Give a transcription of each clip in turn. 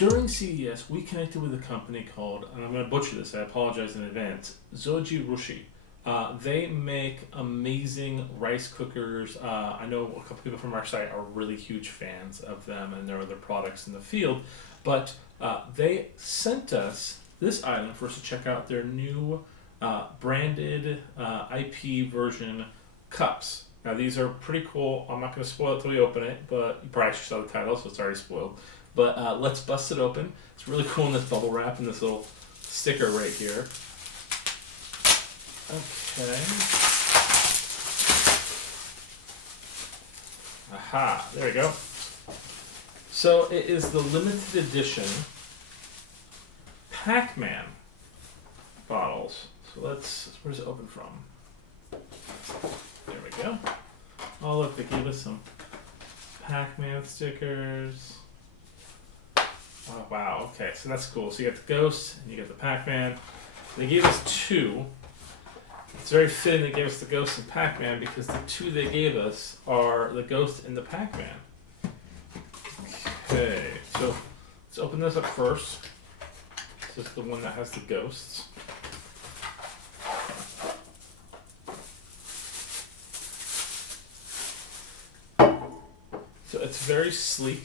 During CES, we connected with a company called, and I'm going to butcher this, I apologize in advance, Zojirushi. They make amazing rice cookers. I know a couple people from our site are really huge fans of them and their other products in the field, but they sent us this item for us to check out their new branded IP version cups. Now these are pretty cool. I'm not going to spoil it till we open it, but you probably actually saw the title, so it's already spoiled. But let's bust it open. It's really cool in this bubble wrap and this little sticker right here. Okay. Aha, there we go. So it is the limited edition Pac-Man bottles. So where's it open from? There we go. Oh look, they gave us some Pac-Man stickers. Oh wow, okay, so that's cool. So you got the Ghost and you got the Pac-Man. They gave us two. It's very fitting they gave us the Ghost and Pac-Man because the two they gave us are the Ghost and the Pac-Man. Okay, so let's open this up first. This is the one that has the ghosts. So it's very sleek.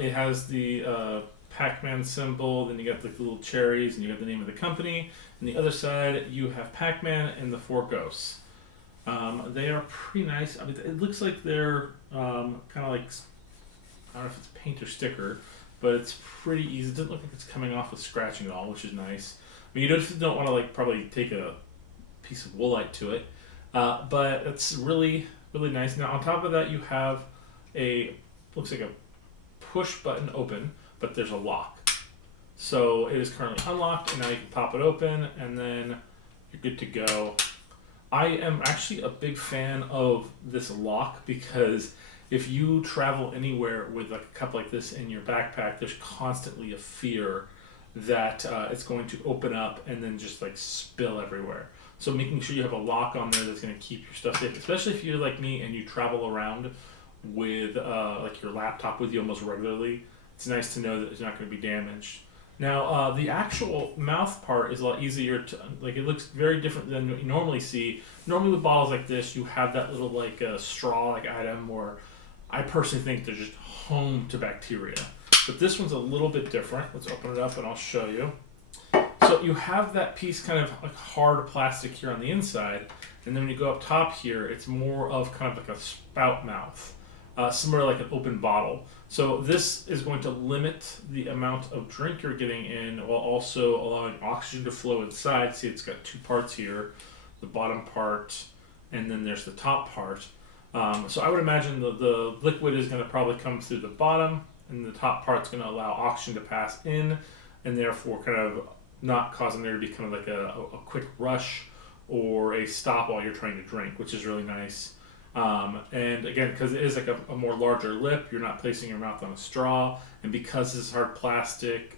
It has the Pac-Man symbol, then you got the little cherries, and you got the name of the company. On the other side, you have Pac-Man and the 4 ghosts. They are pretty nice. I mean, it looks like they're kind of like, I don't know if it's paint or sticker, but it's pretty easy. It doesn't look like it's coming off with scratching at all, which is nice. I mean, you don't want to like probably take a piece of woolite to it, but it's really, really nice. Now on top of that, you have looks like a push button open, but there's a lock. So it is currently unlocked, and now you can pop it open, and then you're good to go. I am actually a big fan of this lock because if you travel anywhere with like a cup like this in your backpack, there's constantly a fear that it's going to open up and then just like spill everywhere. So making sure you have a lock on there that's going to keep your stuff safe, especially if you're like me and you travel around with like your laptop with you almost regularly. It's nice to know that it's not going to be damaged. Now the actual mouth part is a lot easier to, like, it looks very different than what you normally see. Normally with bottles like this, you have that little like straw like item where I personally think they're just home to bacteria. But this one's a little bit different. Let's open it up and I'll show you. So you have that piece kind of like hard plastic here on the inside, and then when you go up top here, it's more of kind of like a spout mouth, similar to like an open bottle. So this is going to limit the amount of drink you're getting in while also allowing oxygen to flow inside. See, it's got two parts here, the bottom part, and then there's the top part. So I would imagine the liquid is going to probably come through the bottom, and the top part's going to allow oxygen to pass in, and therefore kind of not causing there to be kind of like a quick rush or a stop while you're trying to drink, which is really nice. And again, because it is like a more larger lip, you're not placing your mouth on a straw, and because this is hard plastic,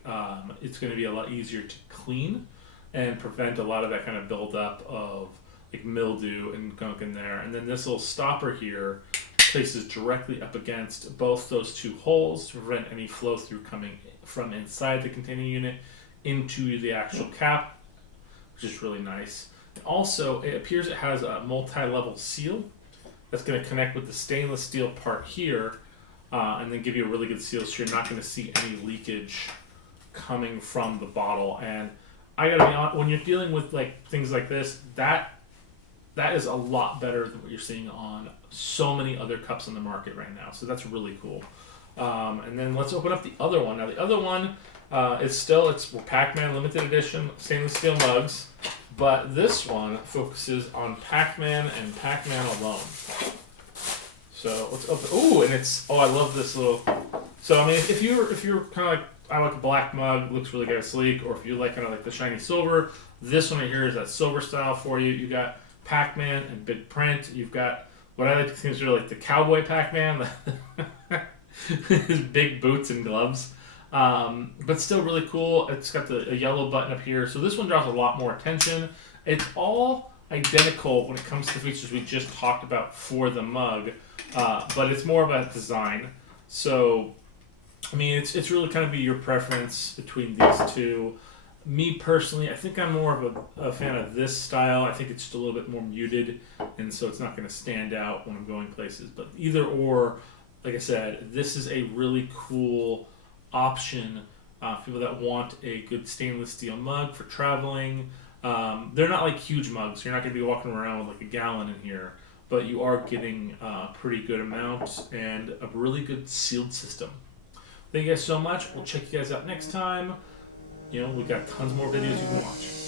it's going to be a lot easier to clean and prevent a lot of that kind of buildup of like mildew and gunk in there. And then this little stopper here places directly up against both those two holes to prevent any flow through coming from inside the containing unit into the actual cap, which is really nice. Also, it appears it has a multi-level seal that's going to connect with the stainless steel part here, and then give you a really good seal, so you're not going to see any leakage coming from the bottle. And I gotta be honest, when you're dealing with like things like this, that is a lot better than what you're seeing on so many other cups on the market right now. So that's really cool. And then let's open up the other one. Now the other one it's Pac-Man limited edition stainless steel mugs, but this one focuses on Pac-Man and Pac-Man alone. So let's open. Ooh, and I love this little. So I mean, if you're kind of like, I like a black mug, looks really kind of sleek, or if you like kind of like the shiny silver, this one right here is that silver style for you. You got Pac-Man and big print. You've got what I like to consider like the cowboy Pac-Man, his big boots and gloves. But still really cool. It's got a yellow button up here. So this one draws a lot more attention. It's all identical when it comes to the features we just talked about for the mug, but it's more about design. So I mean, it's really kind of be your preference between these two. Me personally, I think I'm more of a fan of this style. I think it's just a little bit more muted, and so it's not going to stand out when I'm going places. But either or, like I said, this is a really cool option for people that want a good stainless steel mug for traveling. They're not like huge mugs. You're not going to be walking around with like a gallon in here, but you are getting a pretty good amount and a really good sealed system. Thank you guys so much. We'll check you guys out next time. We got tons more videos you can watch.